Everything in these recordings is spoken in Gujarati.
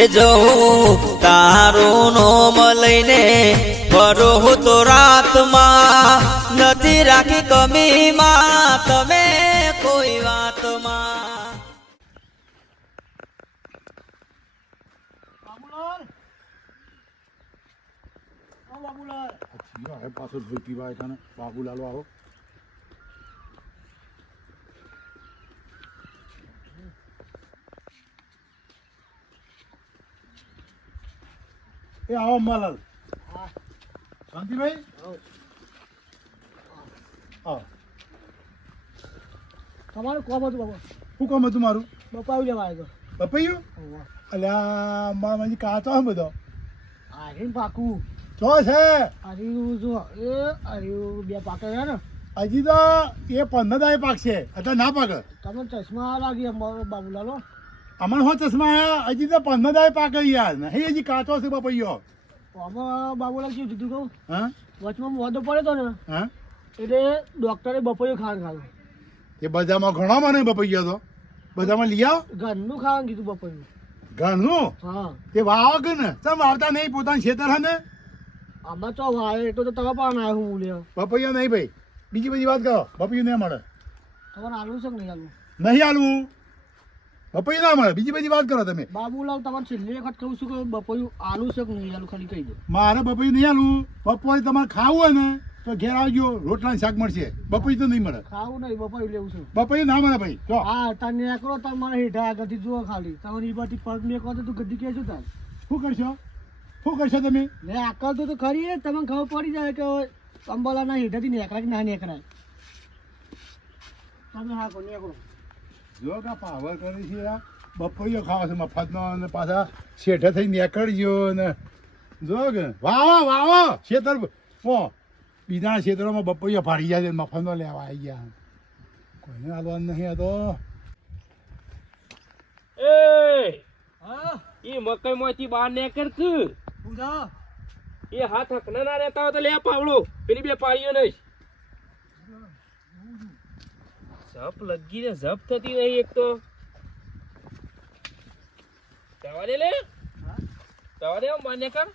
એ જવું તારું નોમ લઈને ફરો તો રાતમાં નથી રાખી કમીમાં તમે કોઈ વાતમાં. પાછો પીવા ને બાબુલાલ આવો. એ આવો અંબાલાલ. શાંતિભાઈ આવો. તમારું કોમ હતું બાબા? શું કામ હતું મારું? બપાવી લેવા આવ્યો. બપૈયું? અલ્યા અંબાજી કાચો હે બધો. આરીન પાકું ચો છે આર્યું જો એ આર્યું બે પાકે છે ને હજી તો એ 15 દાય પાકશે. અત્યારે ના પાકે. તમે ચશ્મા લાગી અમારો બાબુલાલો. અમારે હો ચશ્મા આયા હજી તો 15 દાય પાકે યાર. નહીં હજી કાચો છે બપૈયો. આમાં બાબુલાલ કેવું કીધું કહું? હા વચમાં મોઢો પડ્યો હતો ને હા એટલે ડોક્ટરે બપોરે ખાવાનું ખાધું. એ બધામાં ઘણો મને બપૈયો તો. બધામાં લઈ આવો. ઘરનું ખાવાનું કીધું બપોરે. ઘરનું હા તે વાવો કે ને તમે વાવતા નહીં પોતાનું ખેતર હે ને. આમાં તો વાય એટલો તો તમે પણ આવ્યો હું લે. બપૈયો નહીં ભાઈ. બીજી બધી વાત કરો. બપૈયું નહીં મળે. તમારે આલુ છે કે નહીં આલુ? નહીં આલવું. બપૈયું ના મળે. બીજી બધી વાત કરો તમે. બાબુલાલ તમારે છેલ્લી વખત કહું છું કે બપોયું આલુ છે કે નહીં આલુ ખાલી કહી દો. મારે બપૈયું નહીં આલવું. બપોરે તમારે ખાવું હોય ને તો ઘેર આવજો. રોટલા શાક મળશે. બપૈયું તો નહીં મળે. ખાવું નહીં બપોયું લેવું છે. બપૈયું ના મળે ભાઈ. જો હા તને એકલો તમારે હેઠા આગળથી જુઓ ખાલી તમારી એ બાજુ પગ મેં કહો તો તું ગદ્દી કહેજો તાર શું કરશો? શું કરશો તમે? ને આકલ તો ખરી હે, તમને ખબર પડી જાય કે અંબાલાના હેઠાથી નેકળાય કે ના નેકળાય. તમે હા કો નેકળો. જો કા પાવર કરી છે આ બપૈયો ખાવા છે મફતનો અને પાછા શેઠે થઈ નીકળજો ને જો કે વાવો વાવો ખેતર ઓ બીજા ખેતરોમાં બપૈયો ફાડી જાય છે મફતનો લેવા આવી ગયા. કોઈને હાલવાનું નહીં આ તો. એ હા ઈ મકઈ માંથી બહાર નીકળ કે પૂજા એ હાથ હકના ના રહેતા હોય તો લે પાવડો પેલી બે પાડીઓ નહીં જપ લગી ને જપ થતી નહીં એક તો જવા દે લે જવા દે બહાર નીકળ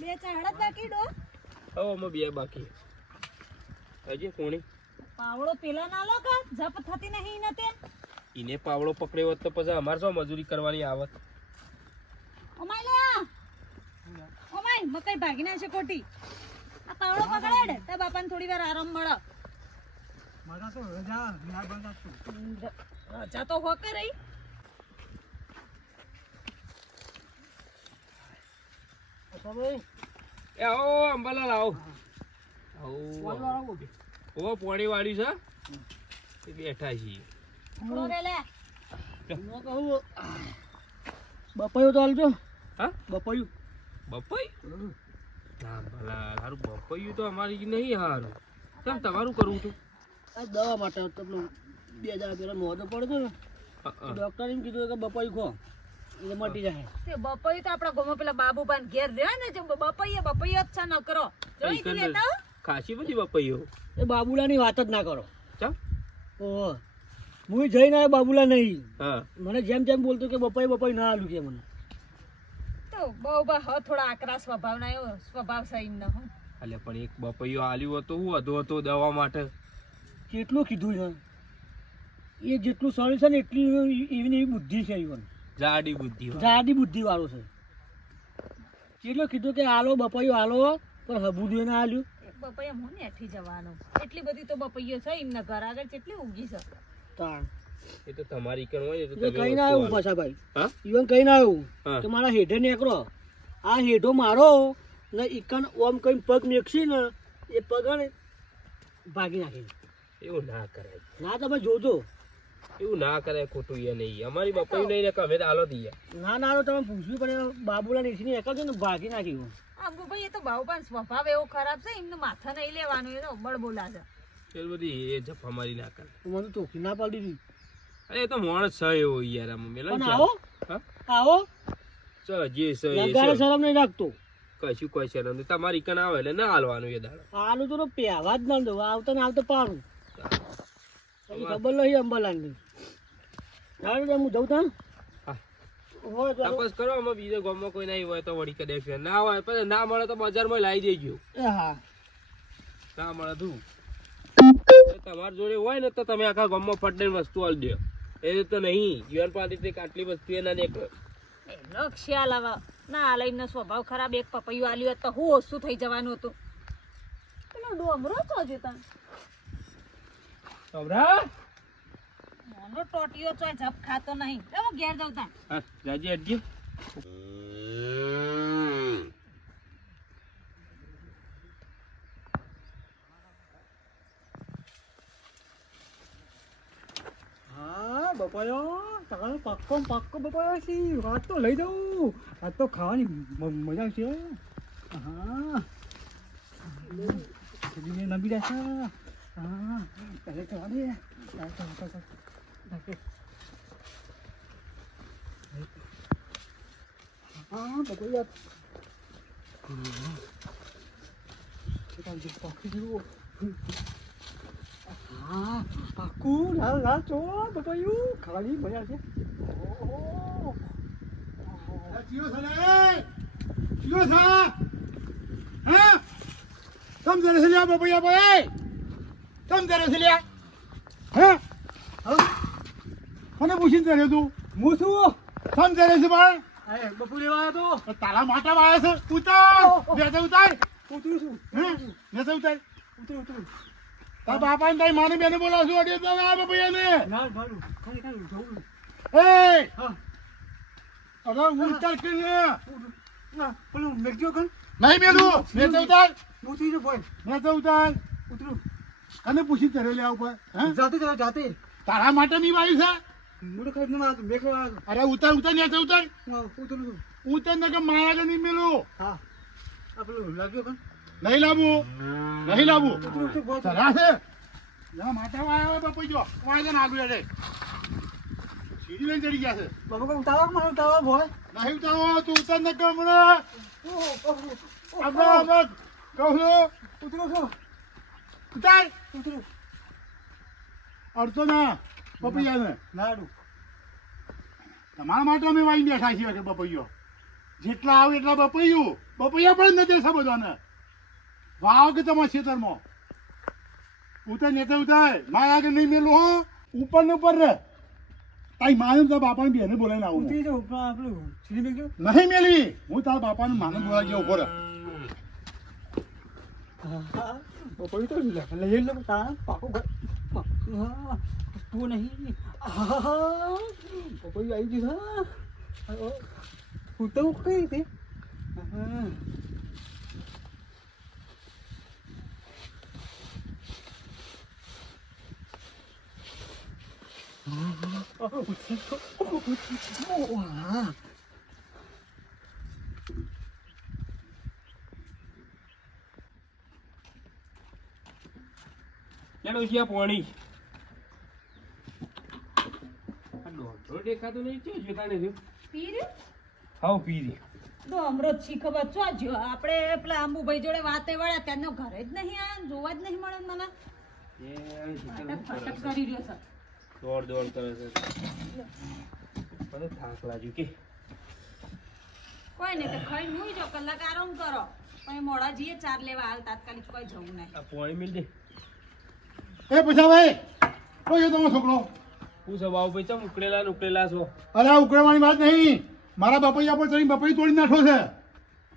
બે ચાહડા બાકી ડો હવે અમે બે બાકી હજી કોણી પાવડો પેલા ના લો કા જપ થતી નહીં ને તે ઈને પાવડો પકડ્યો હોત તો પછી અમારે શું મજૂરી કરવાની આવત. ઓમાય લે ઓમાય મકઈ ભાગી ના છે કોટી આ પાવડો પકડે તે બાપાને થોડી વાર આરામ મળે. મારા તો રજા ના બંધ રજા તો હો કે રહી એ આવો અંબાલાલ આવો આવો ઓ પોણી વાળી છે એ બેઠા છીએ. થોડો રે લે બપૈયું તો હાલજો. હા બપૈયું બપોઈ ના ભલા હારું બપોઈ તો અમારી નહીં હારું કેમ તમારું કરવું હતું? આ દવા માટે તમને 2000 પેલા મોઢો પડતો ને ડોક્ટરે એમ કીધું કે બપૈયું ખો એટલે મટી જાય. તે બપૈયું તો આપડા ગોમો પેલા બાબુબાન ઘેર રહ્યા ને જે બપૈયા જ છે ન કરો જોઈ તું લેતા ખાસી બધી બપોઈઓ એ બાબુલાની વાત જ ના કરો. ચા ઓહો હું જઈને આવ્યો બાબુલા નહીં. હા મને જેમ જેમ બોલતો કે બપાઈ ના આલું કે મને તો બહુ બા હ થોડા આકરા સ્વભાવના એવો સ્વભાવ સહી ન હો અલે પણ એક બપૈયો આલ્યું હતું હું હતો હતો દવા માટે કેટલું કીધું છે એ જેટલું સરળ છે ને એટલી એવી બુદ્ધિ છે ઈવન જાડી બુદ્ધિ જાડી બુદ્ધિ વાળો છે. કેટલું કીધું કે આલો બપાઈઓ આલો પણ હબુદુએ ના આલ્યું. બપૈયા હું નેઠી જવાનું એટલી બધી તો બપૈયો છે એમના ઘર આગળ કેટલી ઉગી છે. તાણ એ તો તમારી કણ હોય તો એટલે કઈ ના આવ્યું પાછા ભાઈ. હા ઈવન કઈ ના આવ્યું હા. કે મારા હેઠે નીકળો આ હેઠો મારો ને ઈકન ઓમ કઈ પગ મેકશી ને એ પગ ને ભાગી નાખી. એવું ના કરાય ના તમે જોજો. એવું ના કરાય ખોટું એ નહીં અમારી બપોઈ નહીં ને અમે તો આલો દઈએ ના ના તમે પૂછ્યું પણ બાબુલા નીચે એકલ ને ભાગી નાખ્યું. અંબુભાઈ એ તો બાબુબાન સ્વભાવ એવો ખરાબ છે એમનું માથા નહીં લેવાનું એ તો બળબોલા છે. એ બધી એ જફા મારી ના કરે મને તો ચોખ્ખી ના પાડી દીધી. અરે એ તો માણસ છે એવો યાર આમ મેલા પણ આવો હા આવો ચલો જે છે એ લગાડે છે શરમ નહીં રાખતો. કશું કોઈ છે નહીં તમારી કણ આવે એટલે ના હાલવાનું એ દાડો આલુ તો પહેવા જ ના દો આવતા ને આવતા પાડું. તમને ખબર નહીં અંબાલાલની. હું જઉં તા હા હોય તો તપાસ કરો અમે બીજો ગામમાં કોઈ નહીં હોય તો વળી કદાચ છે. ના હોય પછી ના મળે તો બજારમાં લાવી દેજો. એ હા ના મળે તું તમારી જોડે હોય ને તો તમે આખા ગામમાં ફટને વસ્તુ આલ દો. એ તો નહીં જીવન પાર્ટી આટલી વસ્તુ એ ના નીકળે. એનો ખ્યાલ આવે ના લઈને સ્વભાવ ખરાબ એક પપૈયું આલ્યું હોત તો હું ઓછું થઈ જવાનું હતું પેલો ડોમરો તો જતા ખબરા મોનો ટોટીઓ ચોય જપ ખાતો નહીં હું ઘેર જાઉં તા હા જાજી અડજી. હા બપાયો તારો પાક્કો બપાયો છે વાત તો લઈ જાઉં આ તો ખાવાની મજા છે હા નબી રહેશે હા તારે ખાવાની હા બપાયો હા પાક્કું લાલ લાલ ચો બપાયું ખાવાની મજા છે ઓહો જીઓ છે લે જીઓ છે હા તમ જરે છે લ્યા બપૈયા ભાઈ તમ જરે છે લ્યા હા કોને પૂછીને જરે તું હું છું તમ જરે છે ભાઈ અરે બપુ લેવા આવ્યો તો તારા માટે વાયા છે ઉતાર બેસે ઉતાર તો ઉતરું છું હા બેસે ઉતાર ઉતરું તારા બાપા ને તારી માને બેને બોલાવ છું અડે તો ના બપૈયા ને ના ભાડું ખાલી જવું એ હા અરે ઉતાર કે ને ના પેલું મેકજો કન નહીં મેલું બેસે ઉતાર મોતી જો બોય બેસે ઉતાર ઉતરું અને પૂછી ચરે લે ઉપર હા જાતે જરા જાતે તારા માટે મી વાયું છે મોટો ખાઈ ના મેકલો આવ્યો અરે ઉતાર ઉતાર ને ઉતાર ઉતરું છું ઉતાર ને કે મારા કે નહીં મેલું હા આ પેલું લાગ્યો કન નહીં લાવું નહીં લાવું ઉતરું બોય ચરા છે યા માટા વાયા હોય બપઈ જો વાય કે નાગુ રે સીડી લઈને ચડી ગયા છે બાબા કો ઉતારો બોય નહીં ઉતારો તું ઉતાર ને કે હમણાં આપણે કહું ઉતરું છું ઉતાર ઉતરું અડતો ના બપૈયા ને લાડુ તમારા માટે અમે વાઈ બેઠા છીએ કે બપૈયો જેટલા આવે એટલા બપૈયું બપૈયા પણ નથી સમજવાને વાવ કે તમારા ખેતરમાં ઉતાર નેતા ઉતાર મારા આગળ નહીં મેલું હો ઉપર ને ઉપર રે તારી માને તારા બાપાને બેને બોલાવીને આવું ઉતરી જો પેલું સીડી મેકજો નહીં મેલવી હું તારા બાપાને માને બોલાવી ગયો ઉભો રહે બપોર તો લઈ લો તારા પાકો હા તું નહીં બપોર આવી ગયું હા હું તો કઈ તે હા ચાલો જ્યાં પાણી આ દોઢો દેખાતું નહીં છે જોતા નથી. પી રહ્યું હાવ પી રે ડોમરો જ શી ખબર ચો જો આપણે પેલા અંબુભાઈ જોડે વાતે વળ્યા ત્યાંનો ઘરે જ નહીં આ જોવા જ નહીં મળે મને ફટક ફટક કરી રહ્યો છે દોડ કરે છે મને થાક લાગ્યું કે કોઈ નહીં તો ખાઈ હુઈ જો કલાક આરામ કરો પણ મોડા જઈએ ચાર લેવા હાલ તાત્કાલિક કોઈ જવું નહીં આ પાણી મિલ દે. એ પૈસા ભાઈ કોઈ છે તમારો છોકરો હું સવાવ ભાઈ ચમ ઉકળેલા છો. અરે આ ઉકળવાની વાત નહીં મારા બપૈયા પર ચડી બપૈયું તોડી નાખો છે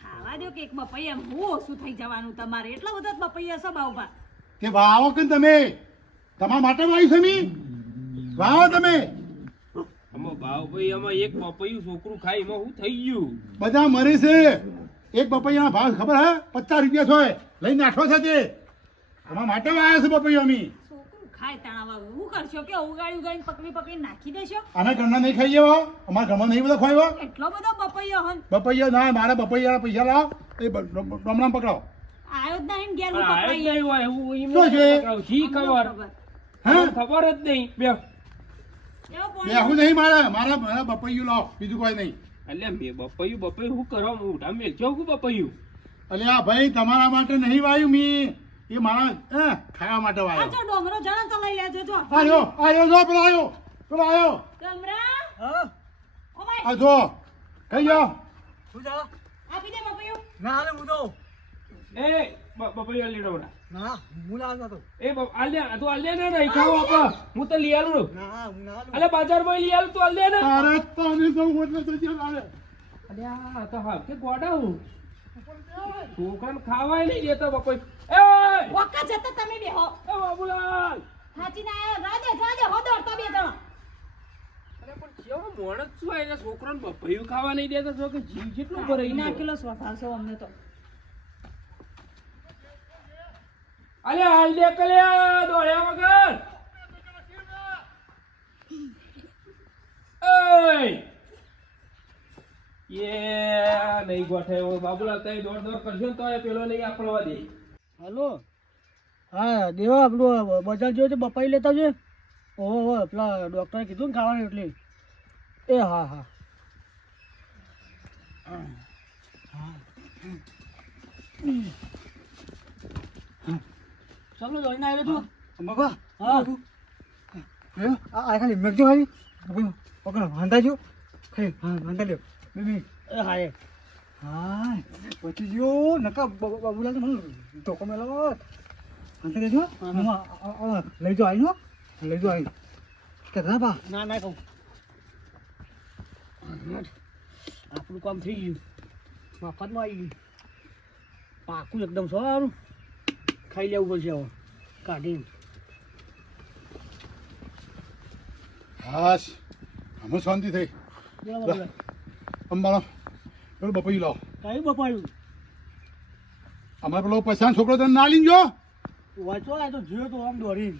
ખાવા દો કે એક બપૈયા હું ઓછું થઈ જવાનું તમારે એટલા બધા જ બપૈયા છે બાઉભા કે વાવો કે તમે તમારા માટે વાવી છે મી વાવો તમે આમાં ભાવ ભાઈ આમાં એક પપૈયું છોકરું ખાય એમાં શું થઈ ગયું? બધા મરે છે એક બપૈયાનો ભાવ ખબર હે 50 રૂપિયા છે લઈને નાખો છે તે તમારા માટે વાવ્યા છે બપૈયા મી છોકરું ખાય તાણા હું કરશો કે ઉગાડી ઉગાડીને પકડી નાખી દેશો આના ઘરના નહીં ખાઈ જવા અમારા ઘરમાં નહીં બધા ખવાય એટલો બધો બપૈયો હન બપૈયા ના મારા બપૈયાના પૈસા લાવો એ ડમરામ પકડાવો આયો જ નહીં ઘેર હું પણ આ જ પપૈયા નહીં હોય એવું એમ શું છે? શી ખબર હે ખબર જ નહીં બે એવો પોણી બેહું નહીં મારા બપૈયું લાવો બીજું કોઈ નહીં એટલે મેં બપૈયું શું કરવા મોઢા મેલ છો હું બપૈયું અલે આ ભાઈ તમારા માટે નહીં વાયું મી એ મારા ખાવા માટે આ વાયો જો ડોમરો જણા તો લઈ લેજો જો આયો જો પેલો આયો ડોમરા હા ઓ ભાઈ આ જો કઈ જાઓ શું જા આપી દે પપૈયું. ના હાલે હું તો એ બપૈયું આલી દઉં ના હું લાવતો તો એ આલ્યા તું આલ્યા ને નહીં ખાવ આપા હું તો લઈ આલું ના હું ના અલે બજારમાં લઈ આલું તું આલ્યા ને તારે જ પાણી જવું એટલે તો જ્યાં આવે અલે આ તો હા કે ગોડા હું છોકરાને ખાવાય નહીં દેતો બપોર એ વખત જતા તમે બેહો. બાબુલાલ હાચી ના આયો. રાધે હો દોડતો બે જણો. અરે પણ કેવો મોણસ છું આ એના છોકરાને બપૈયું ખાવા નહીં દેતો છો કે જીવ જેટલું ભરાઈ ના ગયો. કિલો સ્વભાવ છે અમને તો. અલે હાલ દે કલ્યા દોડ્યા વગર એ નહીં ગોઠે બાબુલાલ તઈ દોડ કરશો ને તો એ પેલો નહીં આપણવા દે. હાલો હા દેવા આપણું બજાર જોયો છે બપાઈ લેતા છે ઓહો પેલા ડૉક્ટરે કીધું ને ખાવાનું એટલે એ હા હા ચાલો જોઈને આવ્યો છું બાબા હા આ ખાલી મેકજો ખાલી પકડો વાંધા જો ખાલી હા વાંધા લ્યો બેબી એ હા એ હા પછી જો નકા બાબુલાલ તો મને ધોકો મેલો વાંધા લેજો લઈ જો આવી લઈ જો આવી કે ના બા ના ના કહું આપણું કામ થઈ ગયું મફતમાં આવી ગયું પાકું એકદમ સારું ખાઈ લેવું પડશે હવે કાઢીને હાશ અમે શાંતિ થઈ અંબાળો પેલો બપૈયું લાવો કઈ બપાયું અમારે પેલો પૈસાનો છોકરો તને ના લીન જો વાંચો આ તો જોયો તો આમ દોડી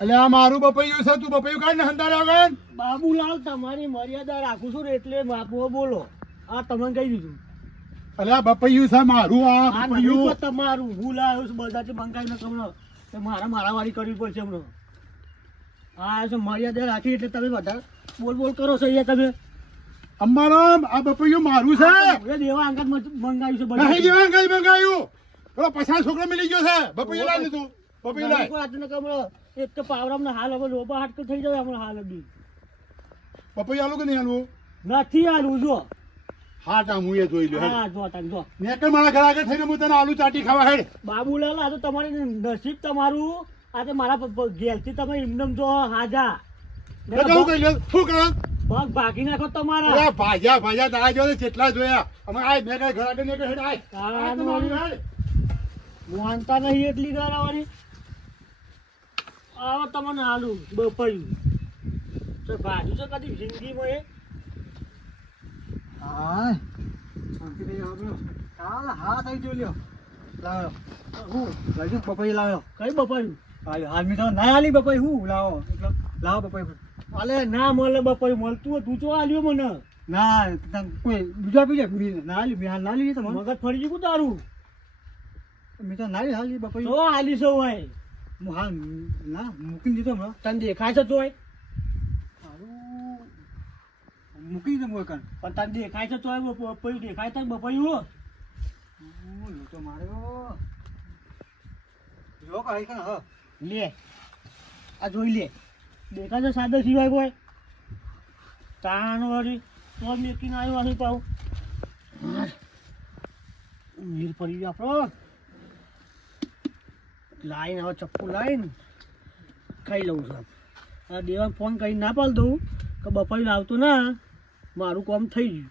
એટલે આ મારું બપૈયું છે તું બપૈયું કાઢ ને હંતારે વગર બાબુલાલ તમારી મર્યાદા રાખું છું ને એટલે માપો બોલો આ તમને કહી દીધું એટલે આ બપૈયું છે મારું આ આ નહીં બપૈયું તો તમારું ભૂલ આવ્યું છે બધાથી મંગાઈ ન કમનો તો મારાવાળી કરવી પડશે હમણાં આ છે મર્યાદા રાખી એટલે તમે બધા બોલ કરો છો અહીંયા તમે અંબાળો આ બપૈયું મારું છે હવે દેવા અંગત મંગાવ્યું છે નહીં બધા દેવા કઈ મંગાયું પેલો પૈસાનો છોકરો મિલી ગયો છે બપૈયું લાવી લીધું બપૈયું લાય એક તો પાવરામાં હાલ હવે લોબા હાટ તો થઈ જાય હમણાં હાલ બી બપૈયું આલું કે નહીં આલું નથી હાલવું જો હા તા હું એ જોઈ લ્યો હેડ. હા જો તને જો મેં કઈ મારા ઘર આગળ થઈને હું તને આલુ ચાટી ખાવા હેડ બાબુલાલ આ તો તમારી નસીબ તમારું આ તો મારા ઘેરથી તમે એમનેમ જો હાજા તો કેવું કહી લ્યો શું કરો પગ ભાગી નાખો તમારા અરે ભાજા તારા જોડે કેટલા જોયા અમે આય મેં કઈ ઘર આગળ ને હેડ આય આ આ તો મારું હેડ. વાંતા નહીં એટલી ગાળાવાળી આવો તમને હાલું બપાયું તો ભાજુ છે કદી જિંદગીમાં એ હા હા થઈ ગયો લ્યો લાવો હું લાવજો બપાઈ લાવ્યો કઈ બપાયું હાલ હાલ મેં તો ના હાલી બપાઈ હું લાવો એટલે લાવો બપાઈ અલે ના મળે બપાઈ મળતું હોય તું ચો આલ્યો મને ના કોઈ બીજા આપી જાય ના હાલી મેં હાલ ના લીધી તમારે મગજ ફરી ગયું તારું મેં તો ના હાલી બપાઈ તો હાલી સૌ હોય હું હાલ ના મૂકી દીધો હમણાં તને દેખાય છે તોય મૂકી દીધો મોય કાન પણ તને દેખાય છે તોય બપાયું દેખાય તને બપાયું તો માર્યો જો કાઈ કાન હા લે આ જોઈ લે દેખાય છે સાદો સિવાય કોઈ તાણ વાળી તો મેકીને આવ્યો અહીં પાઉં નીર પડી ગયો આપણો લાઈન હવે ચપ્પુ લાઈન ખાઈ લઉં છું આ દેવાને ફોન કરીને ના પાડી દઉં કે બપાઈ લાવતો ના મારું કામ થઈ ગયું